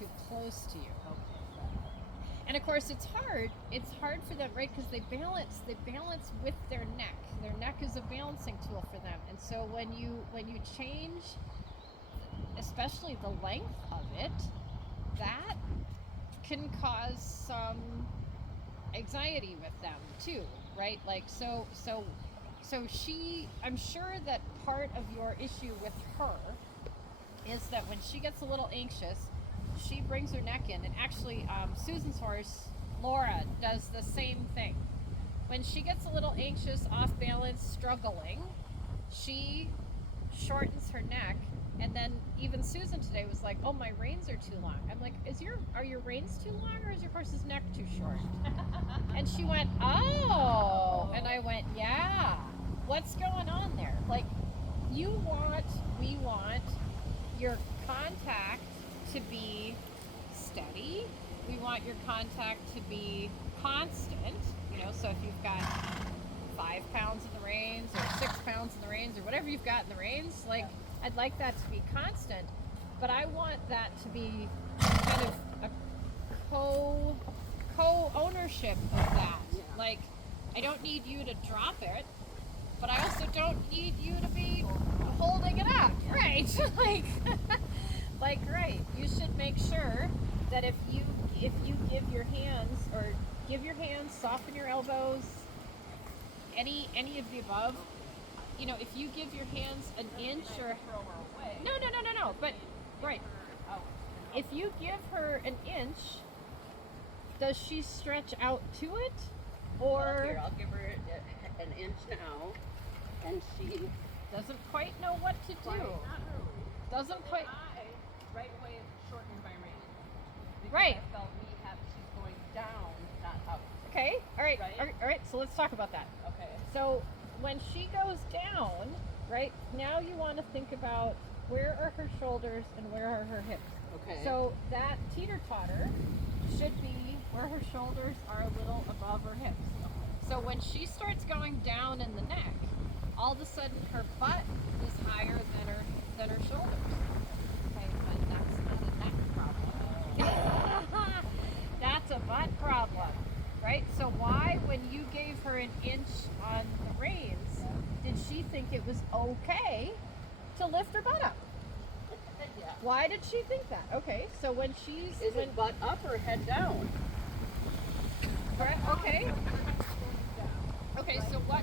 too close to you. And of course, it's hard. It's hard for them, right? Because they balance. They balance with their neck. Their neck is a balancing tool for them. And so when you change, especially the length of it, that can cause some anxiety with them too, right? Like so she. I'm sure that part of your issue with her is that when she gets a little anxious, she brings her neck in. And actually, Susan's horse, Laura, does the same thing. When she gets a little anxious, off balance, struggling, she shortens her neck. And then even Susan today was like, "Oh, my reins are too long." I'm like, are your reins too long, or is your horse's neck too short?" And she went, "Oh," and I went, "Yeah. What's going on there? Like, we want your contact to be steady. We want your contact to be constant. So if you've got 5 pounds in the reins or 6 pounds in the reins or whatever you've got in the reins, like, I'd like that to be constant, but I want that to be kind of a co ownership of that. Yeah. Like, I don't need you to drop it, but I also don't need you to be holding it up, right? Right. You should make sure that if you give your hands, soften your elbows, any of the above. If you give your hands an inch or no, but right. If you give her an inch, does she stretch out to it, or Here, I'll give her an inch now, and she doesn't quite know what to do? Not really. Doesn't quite. I right away shortened my rein. Because Right. I felt she's going down, not up. Okay. All right. Right? All right. So let's talk about that. Okay. So when she goes down, right now you want to think about where are her shoulders and where are her hips. okay. So that teeter-totter should be where her shoulders are a little above her hips. So when she starts going down in the neck, all of a sudden her butt is higher than her shoulders. Okay, but that's not a neck problem. That's a butt problem, right? So why, when you gave her an inch on the reins, did she think it was okay to lift her butt up? Yeah. Why did she think that? Okay, so when she's Is it butt up or head down? okay. Okay, so what?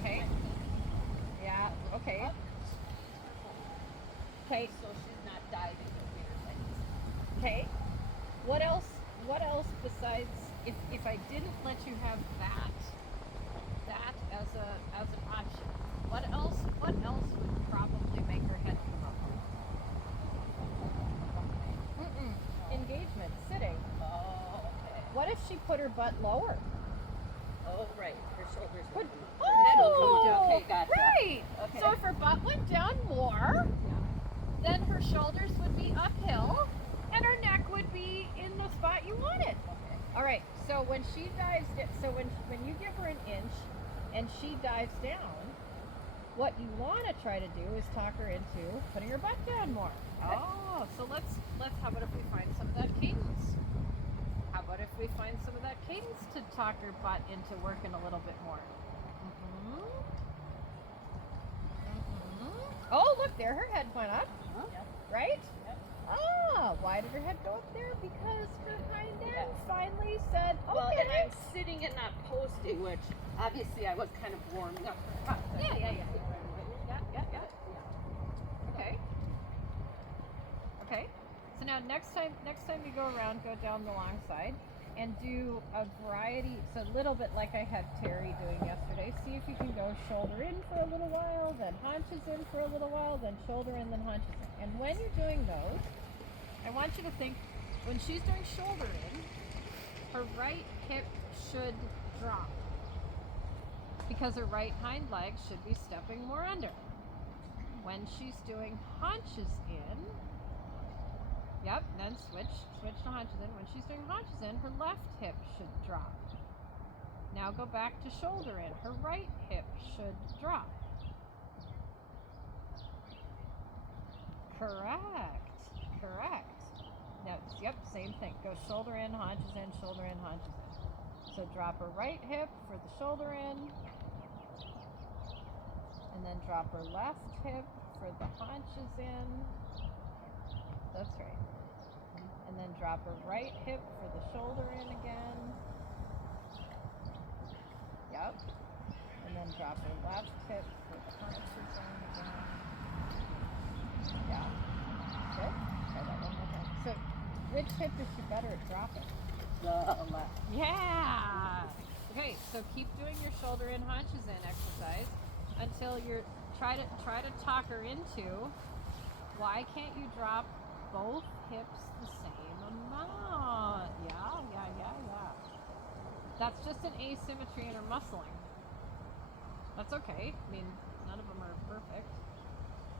Okay. Yeah. Okay. Okay. So she's not diving into weird things. Okay. What else? What else besides if I didn't let you have that as an option? What else would probably make her head come up? Engagement, sitting. Oh, okay. What if she put her butt lower? Oh, right. Her shoulders will Put, come up. Her head will come down. Okay, gotcha. right. Okay. So if her butt went down more, then her shoulders would be uphill and her neck would be in the spot you wanted. Okay. All right. So when she dives, when you give her an inch and she dives down, what you want to try to do is talk her into putting her butt down more. Oh, so let's. How about if we find some of that cadence? How about if we find some of that cadence to talk her butt into working a little bit more? Oh, look there, her head went up, Huh? right? Yep. Ah, why did her head go up there? Because her hind end finally said, okay. Well, and I'm sitting and not posting, which obviously I was kind of warming up her butt. Yeah. Okay. Okay. So now next time you go around, go down the long side and do a variety. So a little bit like I had Terry doing yesterday. See if you can go shoulder in for a little while, then haunches in for a little while, then shoulder in, then haunches in. And when you're doing those, I want you to think, when she's doing shoulder in, her right hip should drop because her right hind leg should be stepping more under. When she's doing haunches in, yep, then switch to haunches in. When she's doing haunches in, her left hip should drop. Now go back to shoulder in. Her right hip should drop. Correct. Correct. Now, yep, same thing. Go shoulder in, haunches in, shoulder in, haunches in. So drop her right hip for the shoulder in. And then drop her left hip for the haunches in. That's right. And then drop her right hip for the shoulder in again. Yep. And then drop her left hip for the haunches in again. Yeah. Good. Try that one more time. So, which hip is she better at dropping? The left. Yeah. Okay, so keep doing your shoulder in, haunches in exercise until you're try to talk her into. Why can't you drop both hips the same amount? Yeah. That's just an asymmetry in her muscling. That's okay. I mean, none of them are perfect.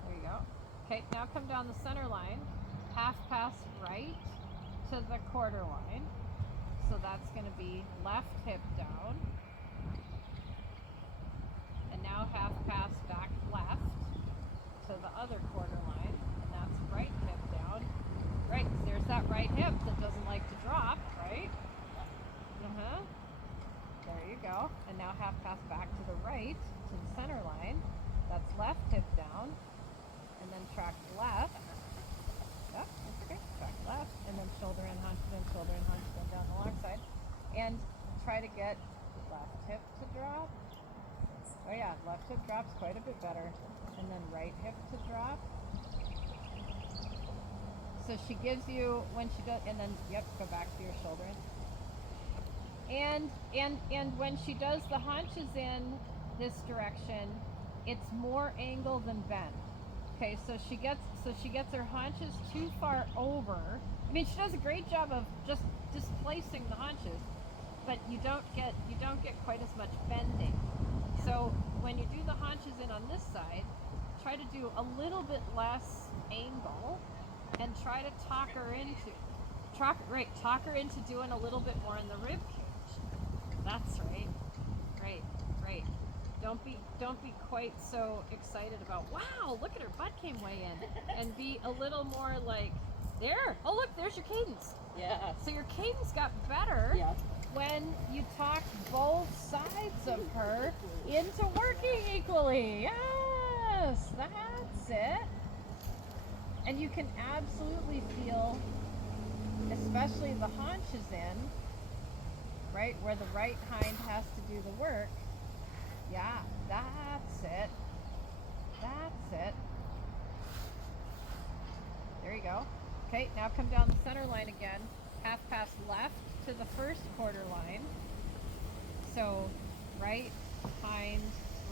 There you go. Okay, now come down the center line, half pass right to the quarter line. So that's going to be left hip down. And now half pass back left to the other quarter line. And that's right hip down. Right, so there's that right hip that doesn't like to drop, right? There you go. And now half pass back to the right to the center line. That's left hip down. And then track left. Yep, that's okay. Track left. And then shoulder in, haunches in, shoulder in, haunches in down the long side. And try to get left hip to drop. Oh yeah, left hip drops quite a bit better. And then right hip to drop. So she gives you, when she does, and then, yep, go back to your shoulder in. And when she does the haunches in this direction, it's more angle than bend. Okay, so she gets her haunches too far over. I mean, she does a great job of just displacing the haunches, but you don't get quite as much bending. So when you do the haunches in on this side, try to do a little bit less angle, and try to talk her into doing a little bit more in the rib cage. That's right. Right. Don't be quite so excited about, wow, look at her butt came way in. And be a little more like, there. Oh look, there's your cadence. Yeah. So your cadence got better Yeah. when you talked both sides of her into working equally. Yes, that's it. And you can absolutely feel, especially the haunches in, right, where the right hind has to do the work. Yeah, that's it. That's it. There you go. Okay, now come down the center line again. Half pass left to the first quarter line. So right hind,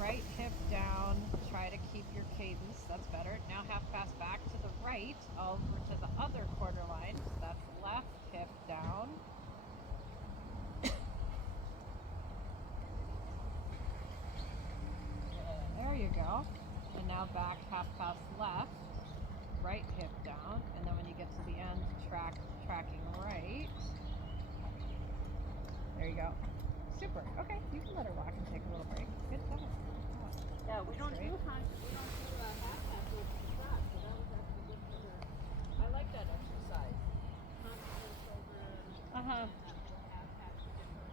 right hip down. Try to keep your cadence. That's better. Now half pass back to the right over to the other quarter line. So that's left hip down. There you go. And now back half pass left, right hip down, and then when you get to the end, tracking right. There you go. Super. Okay, you can let her walk and take a little break. Good job. Yeah, we don't That's do great. half pass with the shot, so that was actually good for her. I like that exercise. Constant shoulder. Uh-huh. Half pass to get her.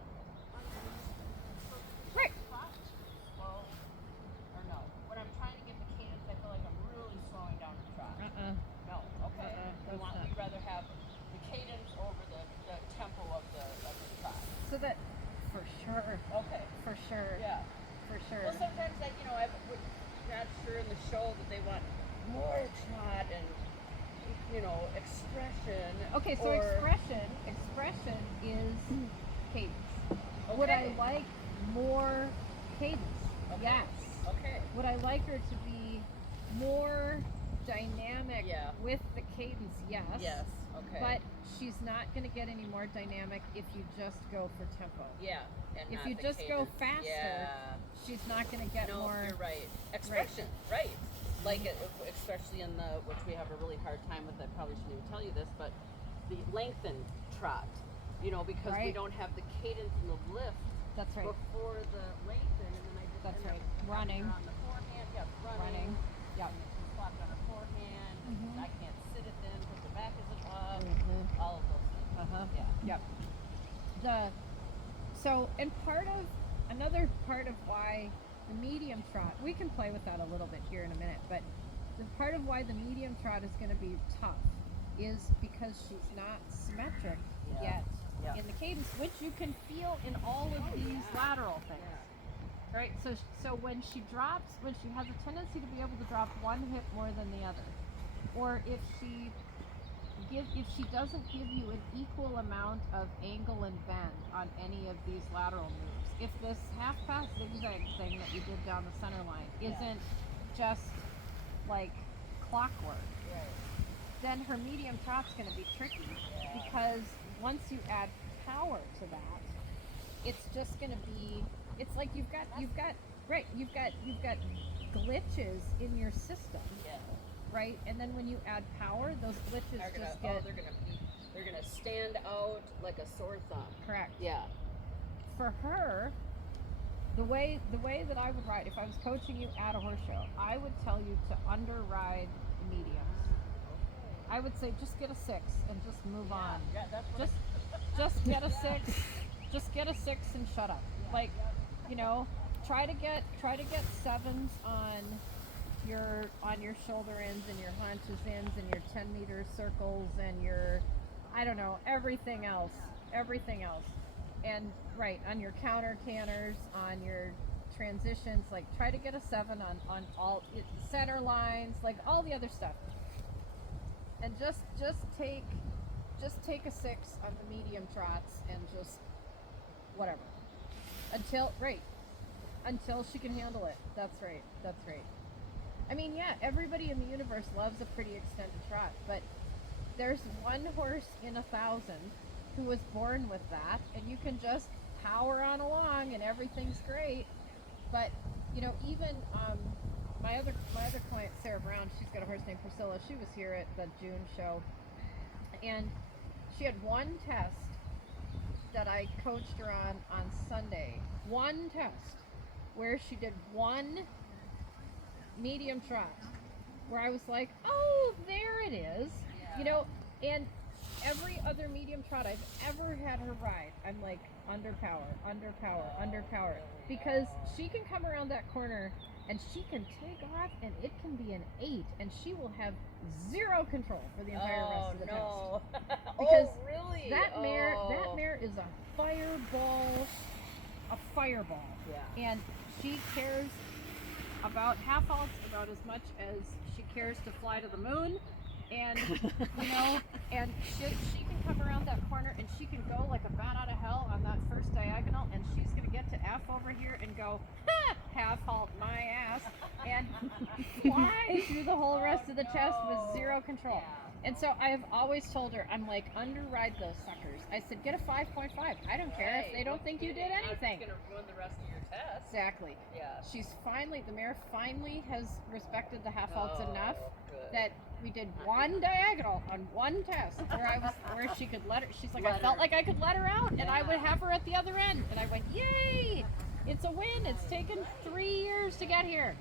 Right. Slow. Or no. When I'm trying to get the cadence, I feel like I'm really slowing down the trot. No. Okay. That's not. We'd rather have the cadence over the tempo of the trot. So that, for sure. Okay. For sure. Yeah. For sure. Well, sometimes I'm not sure in the show that they want more trot and expression. Okay, so or, expression is cadence. Would I Okay. like more cadence? Okay. Yes. Okay. Would I like her to be more dynamic Yeah. with the cadence? Yes. Yes. Okay. But she's not going to get any more dynamic if you just go for tempo. yeah. And if not you the just go cadence. faster, Yeah. She's not going to get No, more. you're right. Expression. Right. Like especially in which we have a really hard time with. I probably shouldn't even tell you this, but the lengthened trot. Because we Right. don't have the cadence and the lift That's right. before the lengthen, and then I just That's end up right. having Running. her on the forehand. Yeah, Running. Yep. Swapped on her forehand. Mhm. I can't sit it then because the back isn't up. Mhm. All of those things. Uh-huh. Yeah. Yep. And another part of why the medium trot, we can play with that a little bit here in a minute, but the part of why the medium trot is going to be tough is because she's not symmetric Yeah. yet Yeah. in the cadence, which you can feel in all of these lateral things. Right? So when she has a tendency to be able to drop one hip more than the other, or if she doesn't give you an equal amount of angle and bend on any of these lateral moves, if this half pass zigzag thing that you did down the center line isn't just like clockwork, Right. then her medium trot's going to be tricky because once you add power to that, it's just going to be, it's like you've got glitches in your system, Yeah. right? And then when you add power, those glitches just get they're gonna stand out like a sore thumb. correct. Yeah. For her, the way that I would ride, if I was coaching you at a horse show, I would tell you to underride mediums. I would say just get a 6 and just move on. Yeah, that's what Just get a 6. Just get a 6 and shut up. Like, try to get 7s on your shoulder ends and your haunches ends and your 10-meter circles and your, I don't know, everything else. And right, on your counter canners, on your transitions, like try to get a 7 on all center lines, like all the other stuff. And just take a 6 on the medium trots and just whatever. Until she can handle it. That's right. I mean, yeah, everybody in the universe loves a pretty extended trot, but there's one horse in 1,000 who was born with that, and you can just power on along and everything's great. But even my other client, Sarah Brown, she's got a horse named Priscilla. She was here at the June show, and she had one test that I coached her on Sunday. One test where she did one medium trot where I was like, oh, there it is. And every other medium trot I've ever had her ride, I'm like, under power, because she can come around that corner and she can take off and it can be an 8 and she will have zero control for the entire rest of the test. Because really? that mare is a fireball. Yeah. And she cares about half faults about as much as she cares to fly to the moon. And and she can come around that corner and she can go like a bat out of hell on that first diagonal, and she's gonna get to F over here and go, ha, half halt my ass, and fly through the whole rest of the chest with zero control. And so I have always told her, I'm like, underride those suckers. I said, get a 5.5. I don't care if they don't think you did anything. It's gonna ruin the rest of your test. Exactly. Yeah. The mare finally has respected the half halts enough good. that we did one diagonal on one test where she could she's like, I felt like I could let her out and I would have her at the other end. And I went, yay! It's a win. It's taken 3 years to get here.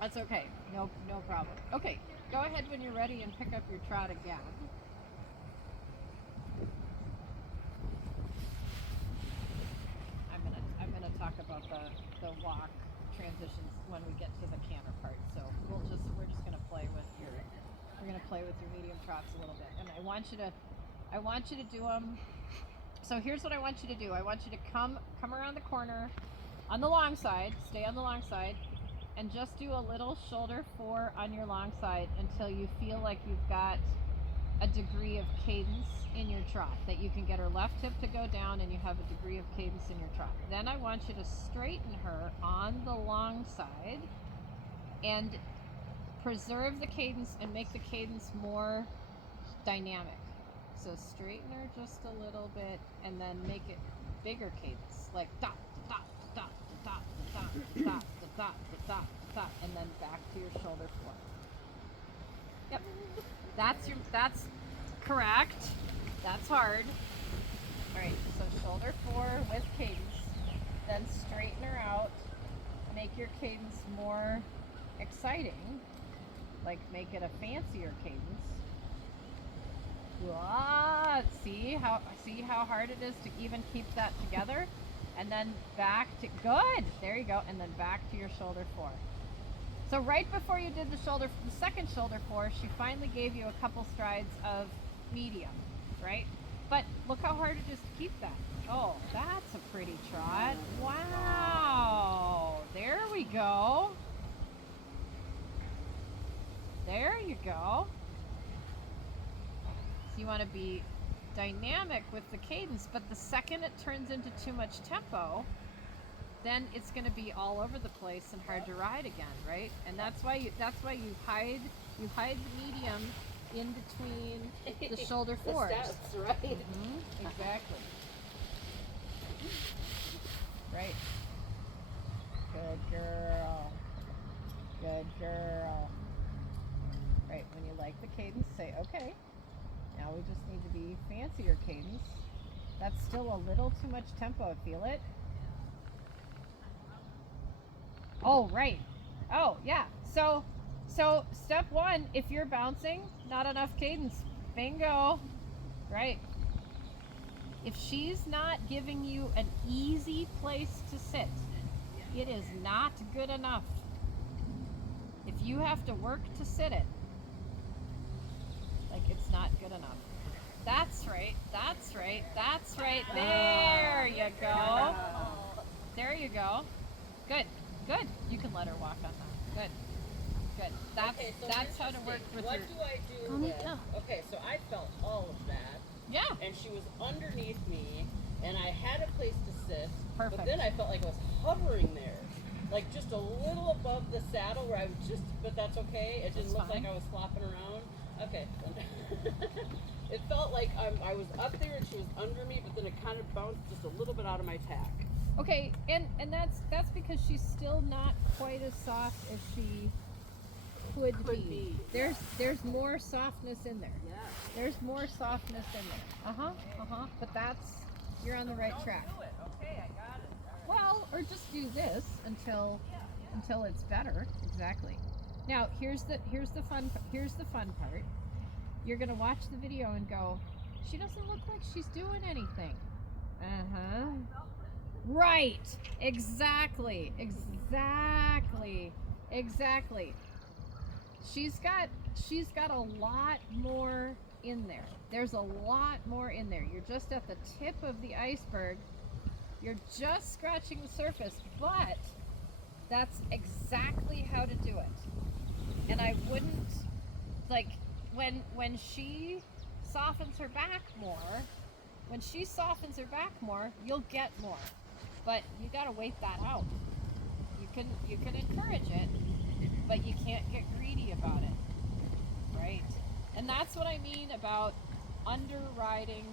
That's okay. No problem. Okay, go ahead when you're ready and pick up your trot again. I'm gonna talk about the walk transitions when we get to the canter part. So we're just gonna play with your medium trots a little bit, and I want you to do them. So here's what I want you to do. I want you to come around the corner on the long side. Stay on the long side, and just do a little shoulder 4 on your long side until you feel like you've got a degree of cadence in your trot, that you can get her left hip to go down and you have a degree of cadence in your trot. Then I want you to straighten her on the long side and preserve the cadence and make the cadence more dynamic. So straighten her just a little bit and then make it bigger cadence, like dot dot dot dot dot dot dot dot dot, and then back to your shoulder 4. Yep, that's correct. That's hard. All right, so shoulder 4 with cadence, then straighten her out, make your cadence more exciting, like make it a fancier cadence. See how hard it is to even keep that together, and then back to good. There you go, and then back to your shoulder 4. So right before you did the second shoulder 4, she finally gave you a couple strides of medium, right? But look how hard it is to keep that. Oh, that's a pretty trot. Wow. There we go. There you go. So you want to be dynamic with the cadence, but the second it turns into too much tempo, then it's going to be all over the place and hard to ride again, right? And that's why you hide the medium in between the shoulder 4s. The steps, right? Exactly. Right. Good girl. Good girl. Right, when you like the cadence, say, okay, now we just need to be fancier cadence. That's still a little too much tempo, feel it? Oh, right. Oh, yeah. So step 1, if you're bouncing, not enough cadence. Bingo. Right. If she's not giving you an easy place to sit, it is not good enough. If you have to work to sit it, like, it's not good enough. That's right. That's right. That's right. There you go. There you go. Good. Good. You can let her walk on that. Good. Good. That's Okay, so that's how to work with what your. do I do with? Okay, so I felt all of that, Yeah. and she was underneath me, and I had a place to sit. Perfect. But then I felt like I was hovering there, like just a little above the saddle, where I was just. But that's okay. It didn't That's look fine. like I was flopping around. Okay. It felt like I was up there and she was under me, but then it kind of bounced just a little bit out of my tack. Okay, and that's because she's still not quite as soft as she could be. There's more softness in there. Yeah. There's more softness in there. But you're on the right track. Do it. Okay, I got it. Well, or just do this until it's better. Exactly. Now here's the fun part. You're gonna watch the video and go, she doesn't look like she's doing anything. Right. Exactly. She's got a lot more in there. There's a lot more in there. You're just at the tip of the iceberg. You're just scratching the surface, but that's exactly how to do it. And I wouldn't, like, when she softens her back more, you'll get more. But you gotta wait that out. You can encourage it, but you can't get greedy about it. Right? And that's what I mean about underriding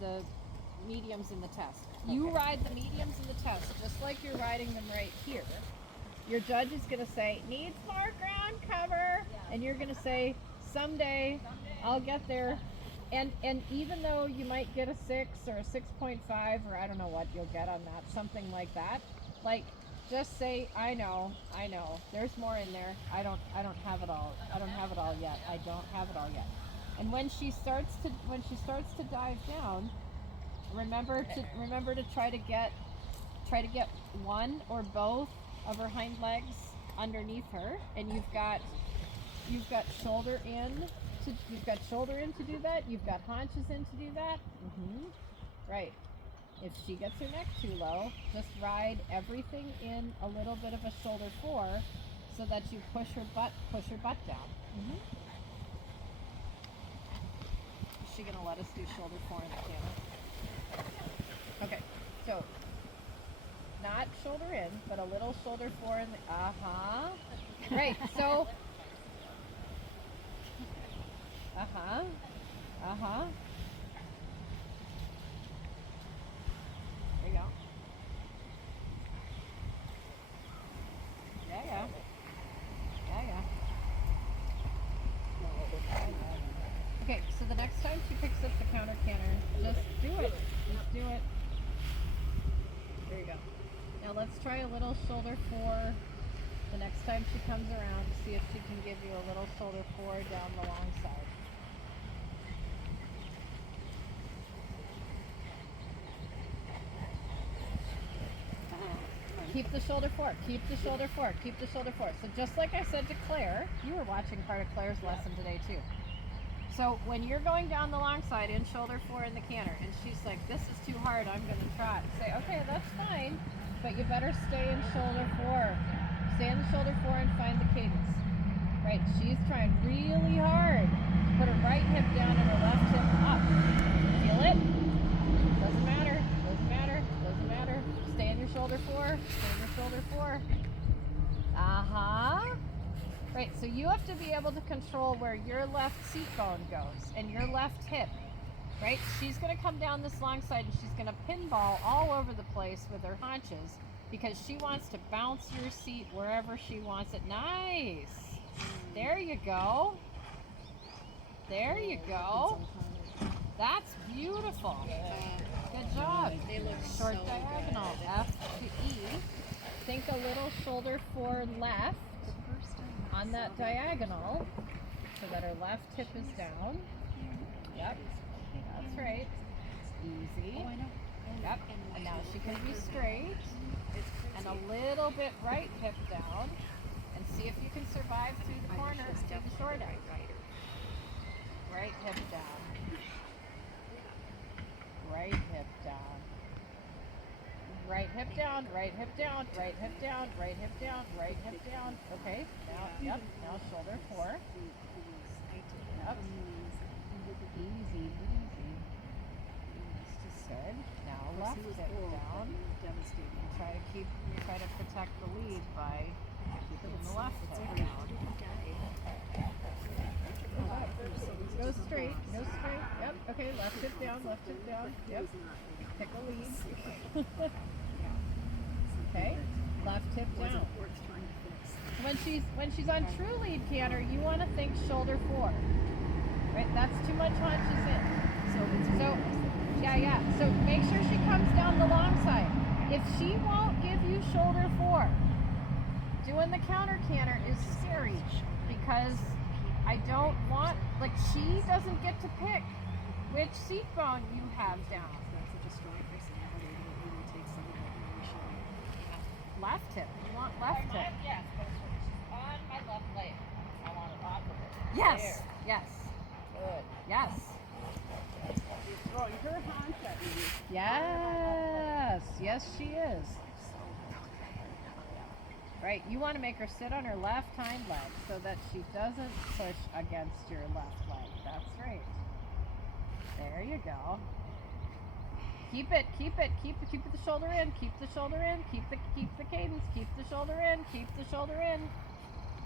the mediums in the test. You ride the mediums in the test just like you're riding them right here. Your judge is going to say, needs more ground cover. And you're going to say, someday I'll get there. And even though you might get a 6 or a 6.5, or I don't know what you'll get on that, something like that, like, just say, I know, there's more in there. I don't have it all. I don't have it all yet. And when she starts to dive down, remember to try to get one or both of her hind legs underneath her, and you've got shoulder in to do that. You've got haunches in to do that. Right. If she gets her neck too low, just ride everything in a little bit of a shoulder 4, so that you push her butt down. Is she gonna let us do shoulder 4 in the camera? Okay. So. Not shoulder in, but a little shoulder 4 in the, Right, so, There you go. Yeah. Okay, so the next time she picks up the counter canter, just do it. There you go. Now let's try a little shoulder 4 The next time she comes around, see if she can give you a little shoulder 4 down the long side. Keep the shoulder 4, keep the shoulder 4, keep the shoulder 4. So just like I said to Claire, you were watching part of Claire's lesson today too. So when you're going down the long side in shoulder 4 in the canter, and she's like, this is too hard, I'm gonna trot. Say, okay, that's fine, but you better stay in shoulder 4. Stay in the shoulder 4 and find the cadence. Right, she's trying really hard to put her right hip down and her left hip up. Feel it? Doesn't matter, doesn't matter, doesn't matter. Stay in your shoulder 4, stay in your shoulder 4. Uh-huh. Right, so you have to be able to control where your left seat bone goes and your left hip. Right? She's going to come down this long side and she's going to pinball all over the place with her haunches because she wants to bounce your seat wherever she wants it. Nice. There you go. There you go. That's beautiful. Good job. They look Short so diagonal, good. F to E. Think a little shoulder 4 left on that diagonal so that her left hip is down. Yep, that's right. Easy. Oh, I know. Yep, and now she can be straight. And a little bit right hip down. And see if you can survive through the corner and do the short end. Right hip down. Right hip down. Right hip down, right hip down, right hip down, right hip down, right hip down. Okay, now, yep, now shoulder 4. Yep. Easy, easy. Good. Now left hip down. Try to protect the lead by keeping the left hip down. Go straight, go straight. Yep, okay, left hip down, left hip down. Yep. Pick a lead. Okay, left hip down. When she's on true lead canter, you want to think shoulder 4. Right, that's too much haunches in. So yeah. So make sure she comes down the long side. If she won't give you shoulder 4, doing the counter canter is scary because I don't want, like, she doesn't get to pick which seat bone you have down. Left hip. You want left hip. Yes, but she's on my left leg. I want it off of it. Yes. There. Yes. Good. Yes. She's throwing her haunch at me. Yes. Yes, she is. Right. You want to make her sit on her left hind leg so that she doesn't push against your left leg. That's right. There you go. Keep it, keep the shoulder in, keep the shoulder in, keep the cadence, keep the shoulder in, keep the shoulder in.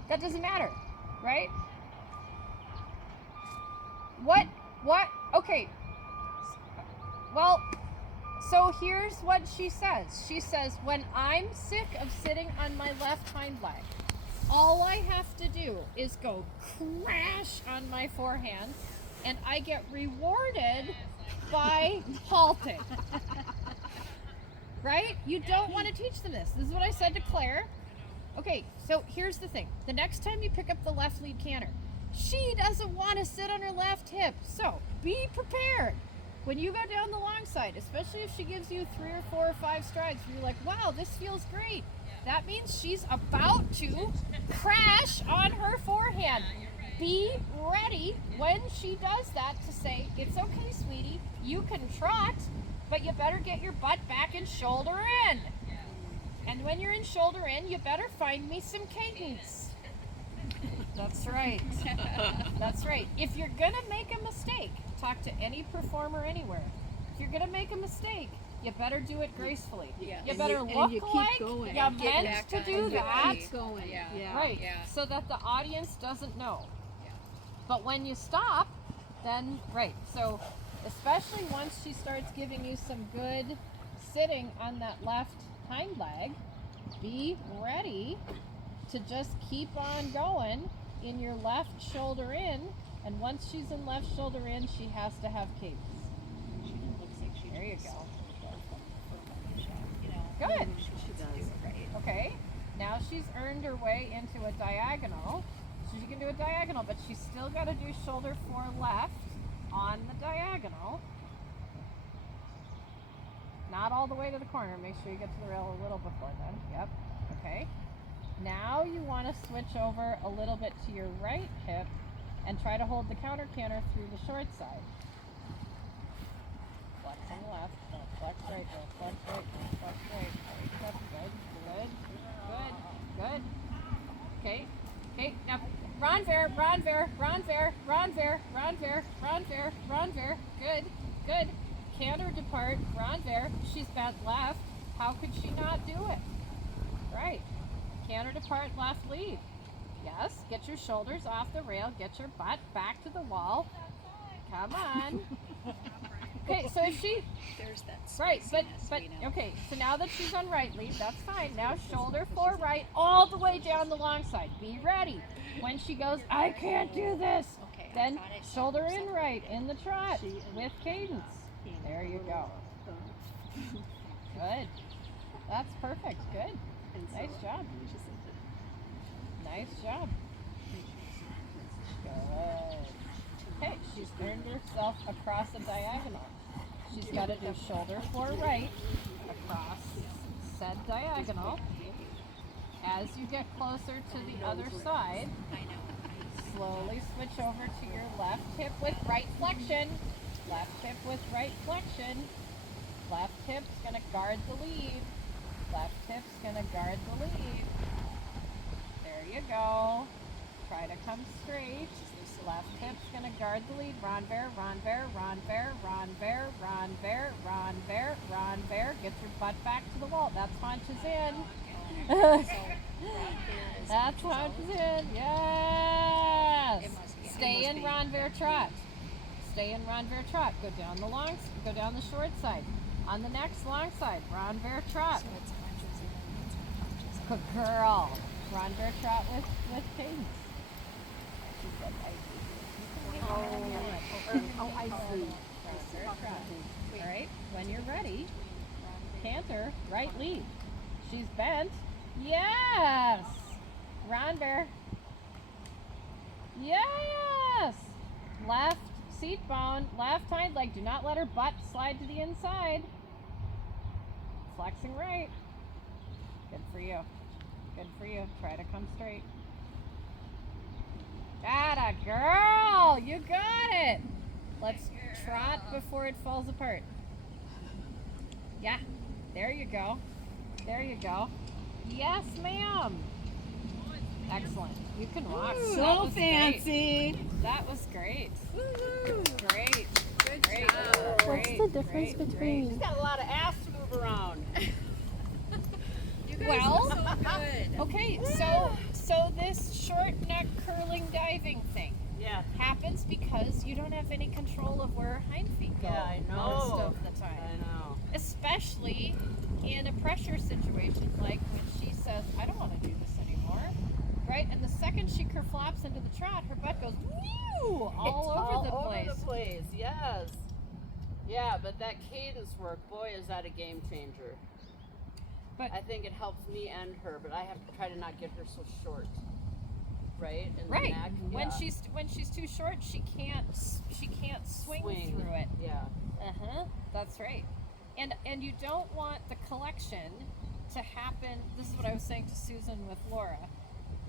That doesn't matter, right? What? Okay. Well, so here's what she says. She says, when I'm sick of sitting on my left hind leg, all I have to do is go crash on my forehand, and I get rewarded by halting. Right? You don't want to teach them this. This is what I said to Claire. Okay, so here's the thing. The next time you pick up the left lead canter, she doesn't want to sit on her left hip. So be prepared. When you go down the long side, especially if she gives you 3 or 4 or 5 strides, where you're like, wow, this feels great. That means she's about to crash on her forehand. Be ready when she does that to say, it's okay, sweetie, you can trot, but you better get your butt back and shoulder in. And when you're in shoulder in, you better find me some cadence. That's right. That's right. If you're going to make a mistake, talk to any performer anywhere. If you're going to make a mistake, you better do it gracefully. Yeah. You And better you- and look you keep like going. you Get meant back to on. do And you that. keep going. Yeah. Right. Yeah. So that the audience doesn't know. Yeah. But when you stop, then, right. So especially once she starts giving you some good sitting on that left hind leg, be ready to just keep on going in your left shoulder in. And once she's in left shoulder in, she has to have cadence. There you go. Good. She does. Okay. Now she's earned her way into a diagonal. So she can do a diagonal, but she's still got to do shoulder 4 left on the diagonal. Not all the way to the corner. Make sure you get to the rail a little before then. Yep. Okay. Now you want to switch over a little bit to your right hip and try to hold the counter canter through the short side. Flex on the left. No, flex right. No, flex right. No, flex right. Yep. Good. Good. Good. Good. Okay. Okay. Now, Ronfair. Ronfair. Ronfair. Ronfair. Ronfair. Ronfair. Ronfair. Good. Good. Canter depart, Ronfair. She's bent left. How could she not do it? Right. Canter depart, left lead. Yes. Get your shoulders off the rail. Get your butt back to the wall. Come on. Okay, so if she There's that right, but spiciness, we know. okay, so now that she's on right lead, that's fine. Now shoulder 4 right all the way down the long side. Be ready. When she goes, I can't do this. Okay, I Then thought I saw shoulder her in somewhere. right in the trot with cadence. There you go. Good. That's perfect. Good. Nice job. Nice job. Good. Okay, she's earned herself across a diagonal. She's got to do shoulder 4 right across said diagonal. As you get closer to the other side, I know. slowly switch over to your left hip with right flexion. Left hip with right flexion. Left hip's gonna guard the lead. Left hip's gonna guard the lead. There you go. Try to come straight. Left hip's gonna guard the lead. Ronfair, Ronfair, Ronfair, Ronfair, Ronfair, Ronfair, Ronfair. Get your butt back to the wall. That's haunches in. That's haunches in. Yes. It must be. It Stay must in be. Ronfair trot. Stay in Ronfair trot. Go down the long. Go down the short side. On the next long side, Ronfair trot. So it's punches in, it's punches in. Good girl. Ronfair trot with cadence. Oh, I see. Ronfair trot. All right. When you're ready, canter right lead. She's bent. Yes. Ronfair. Yes. Left seat bone, left hind leg. Do not let her butt slide to the inside. Flexing right. Good for you. Good for you. Try to come straight. Atta girl! You got it! Let's trot before it falls apart. Yeah. There you go. There you go. Yes, ma'am. Excellent. You can walk. Ooh, That so was fancy. Great. That was great. Great. Good Great. job. Great. What's the difference Great. between She's got a lot of ass to move around. You guys Well, are so good. Okay, so this short neck curling diving thing Yeah. happens because you don't have any control of where her hind feet go Yeah, I know. most of the time. I know. Especially in a pressure situation like when she says, I don't want to do this anymore. Right? And the second she kerflops into the trot, her butt goes whew, all over the place. Over the place, yes. Yeah, but that cadence work, boy, is that a game changer. But I think it helps me and her, but I have to try to not get her so short. Right? In right. the neck. When Yeah. she's too short, she can't swing through it. Yeah. Uh-huh. That's right. And you don't want the collection to happen. This is what I was saying to Susan with Laura.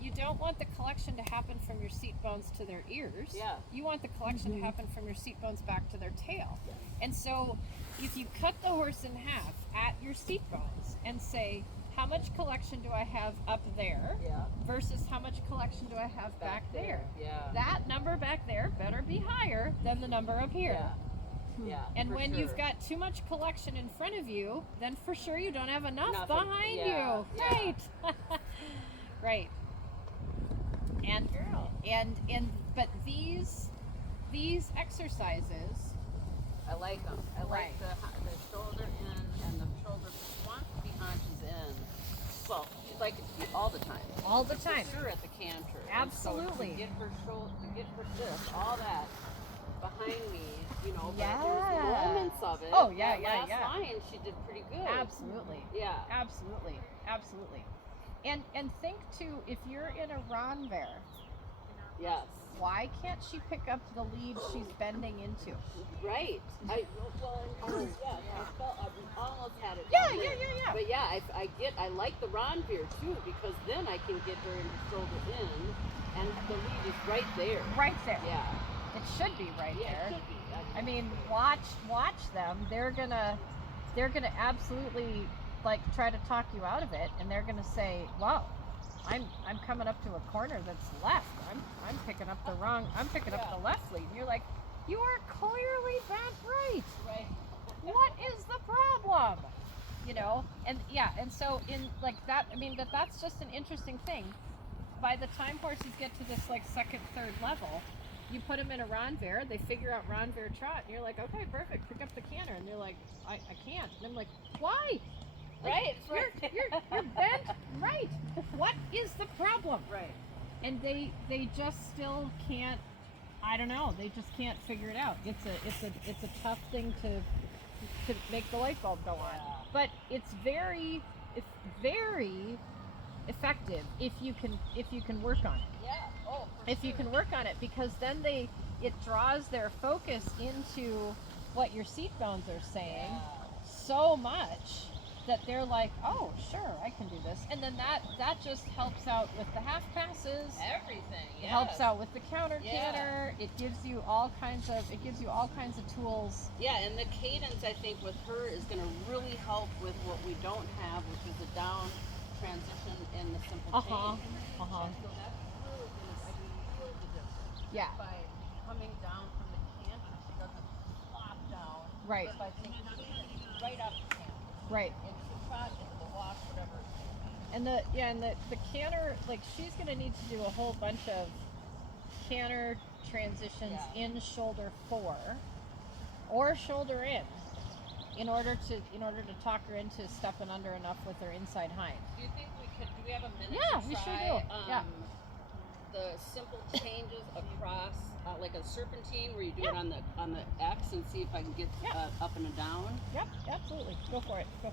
You don't want the collection to happen from your seat bones to their ears. Yeah. You want the collection to happen from your seat bones back to their tail. And so if you cut the horse in half at your seat bones and say, how much collection do I have up there Yeah. versus how much collection do I have back there? Yeah. That number back there better be higher than the number up here. Yeah. Yeah. And for when sure. you've got too much collection in front of you, then for sure you don't have enough Nothing. behind Yeah, you. yeah. Right. Right. And but these exercises, I like them. I like Right. the shoulder in and the shoulder wants to be haunches in. Well, you'd like it to be all the time. all the time. For sure at the canter. And so Absolutely. to get her shoulder, to get her this, all that behind me, you know. But Yes. there's moments of it. Oh, yeah, that yeah, last yeah. line, she did pretty good. Absolutely. Yeah. Absolutely. Absolutely. And think too, if you're in a Ronbear, Yes. why can't she pick up the lead she's bending into? Right. I felt I almost had it. Yeah, down yeah, there. yeah, yeah. But yeah, I like the Ron beer too because then I can get her in the shoulder in, and the lead is right there. Right there. Yeah. It should be right Yeah, there. it should be. I mean, watch them. They're gonna absolutely like try to talk you out of it, and they're gonna say, "Wow, I'm coming up to a corner that's left. I'm picking up the wrong. I'm picking up the left lead." And you're like, "You are clearly bent right. Right. What is the problem?" You know, and yeah, and so in like that, I mean, that's just an interesting thing. By the time horses get to this like second, third level, you put them in a Ronbear, they figure out Ronbear trot, and you're like, okay, perfect, pick up the canter, and they're like, I can't, and I'm like, why? Like, Right. you're bent right. What is the problem? Right. And they just still can't. I don't know. They just can't figure it out. It's a tough thing to make the light bulb go on. Yeah. But it's very effective if you can work on it. Yeah. Oh. For If you can work on it, because then it draws their focus into what your seat bones are saying so much that they're like, oh sure, I can do this, and then that just helps out with the half passes. Everything. It helps out with the counter Yeah. canter. It gives you all kinds of tools. Yeah, and the cadence I think with her is going to really help with what we don't have, which is the down transition in the simple Uh-huh. chain. Uh-huh. And so that's really going to feel the difference. Yeah. By coming down from the canter, she doesn't flop down. Right. But by taking cadence right off the canter, Right. into the trot, into the walk, whatever. And the canter, like she's gonna need to do a whole bunch of canter transitions in shoulder 4 or shoulder in order to talk her into stepping under enough with her inside hind. Do you think do we have a minute Yeah, to we try, sure do. Yeah. the simple changes across, like a serpentine where you do Yeah. it on the X and see if I can get Yeah. up and a down? Yep, absolutely. Go for it. So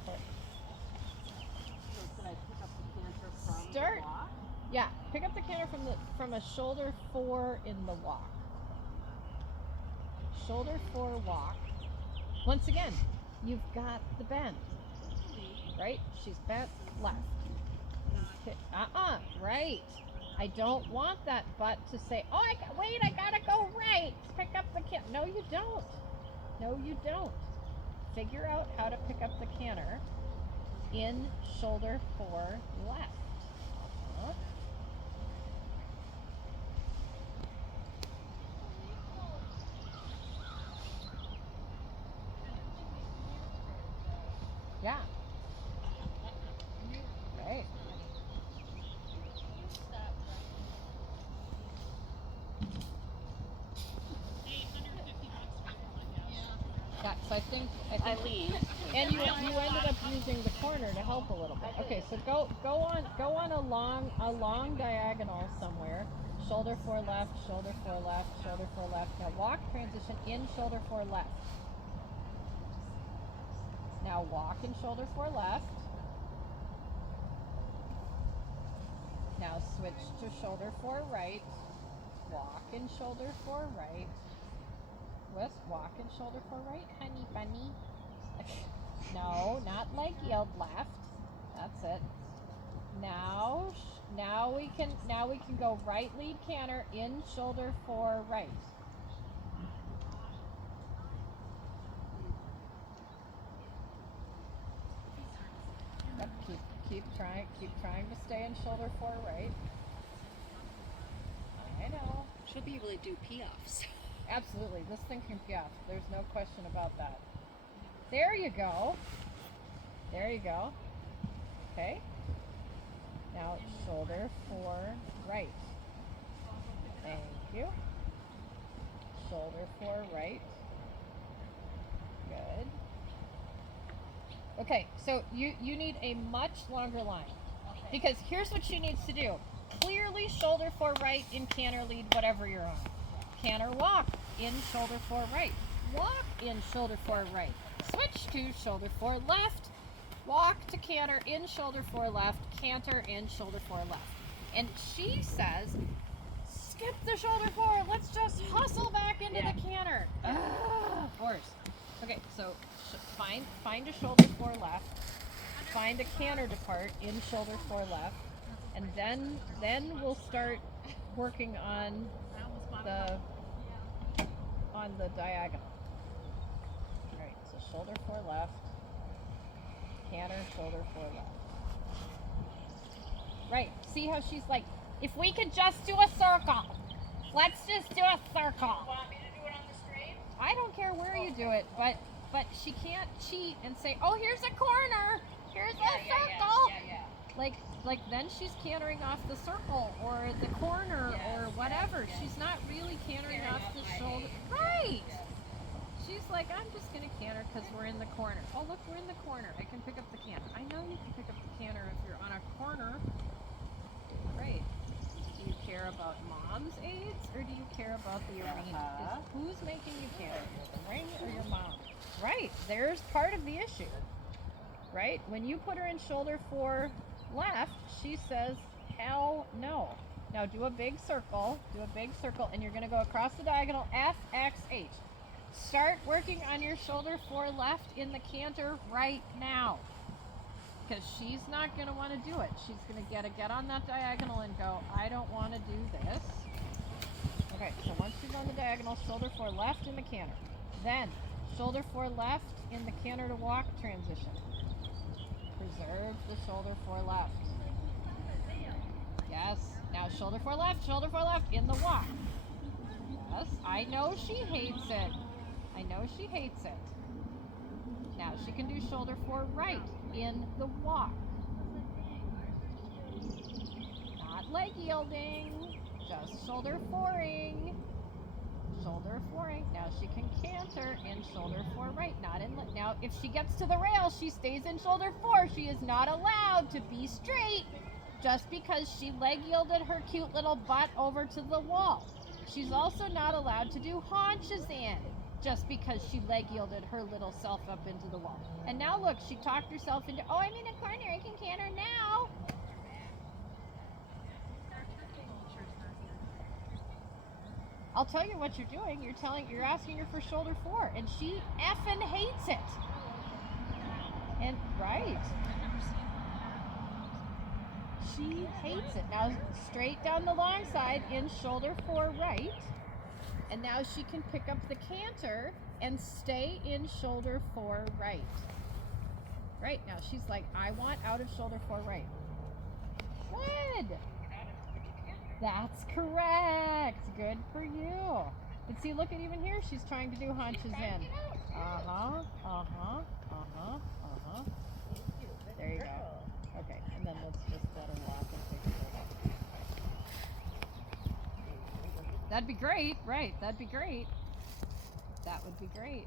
should I pick up the canter from Start. the walk? Yeah, pick up the canter from a shoulder 4 in the walk. Shoulder 4 walk. Once again, you've got the bend, right? She's bent left. Right. I don't want that butt to say, "Oh, I gotta go right. Pick up the canter." No, you don't. No, you don't. Figure out how to pick up the canter in shoulder 4 left. Uh-huh. Yeah. Right. Yeah, so I think Eileen. and you ended up using the corner to help a little bit. Okay, so go on a long diagonal somewhere. Shoulder 4 left, shoulder 4 left, shoulder 4 left. Now walk transition in shoulder 4 left. Now walk in shoulder 4 left. Now switch to shoulder 4 right. Walk in shoulder 4 right. Walk in shoulder 4 right, honey bunny. No, not leg yield left. That's it. Now we can go right lead canter in shoulder 4 right. Yep, keep trying to stay in shoulder 4 right. I know. She'll be able to do P-offs. Absolutely, this thing can be off. There's no question about that. There you go. There you go. Okay. Now shoulder 4 right. Thank you. Shoulder 4 right. Good. Okay, so you need a much longer line. Because here's what she needs to do. Clearly shoulder 4 right in canter lead, whatever you're on. Canter walk in shoulder 4 right. Walk in shoulder 4 right. Switch to shoulder 4 left. walk to canter, in shoulder 4 left, canter, in shoulder 4 left. And she says, skip the shoulder 4, let's just hustle back into the canter. Of course. Okay, so find a shoulder 4 left, find a canter depart, in shoulder 4 left, and then we'll start working on the diagonal. Alright, so shoulder 4 left, canter, shoulder 4 left. Right, see how she's like, if we could just do a circle. Let's just do a circle. Want me to do it on the straight? I don't care where you do it, but she can't cheat and say, oh, here's a corner, here's a circle. Like then she's cantering off the circle or the corner or whatever. She's not really cantering off the shoulder. Right. She's like, I'm just gonna canter because we're in the corner. Oh look, we're in the corner. I can pick up the canter. I know you can pick up the canter if you're on a corner. Right. Do you care about mom's aids or do you care about the arena? Who's making you canter? The ring or your mom? Right. There's part of the issue. Right? When you put her in shoulder 4 left, she says, hell no. Now do a big circle, and you're going to go across the diagonal, F, X, H. Start working on your shoulder 4 left in the canter right now. Because she's not going to want to do it. She's going to get on that diagonal and go, I don't want to do this. Okay, so once she's on the diagonal, shoulder 4 left in the canter. Then, shoulder 4 left in the canter to walk transition. Preserve the shoulder 4 left. Yes. Now shoulder 4 left in the walk. Yes. I know she hates it. Now she can do shoulder 4 right in the walk. Not leg yielding, just shoulder 4ing. Shoulder 4ing. Now she can canter in shoulder 4 right, not in leg. Now if she gets to the rail, she stays in shoulder 4. She is not allowed to be straight just because she leg yielded her cute little butt over to the wall. She's also not allowed to do haunches in just because she leg yielded her little self up into the wall. And now look, she talked herself into, oh, I'm in a corner, I can canter now. I'll tell you what you're doing. You're asking her for shoulder 4, and she effing hates it. And right, she hates it. Now straight down the long side in shoulder 4 right, and now she can pick up the canter and stay in shoulder 4 right. Right now she's like, I want out of shoulder 4 right. Good. That's correct. Good for you. But see, look at even here. She's trying to do haunches in. There you go. Okay, and then let's just let her walk and take it over. That'd be great, right? That'd be great. That would be great.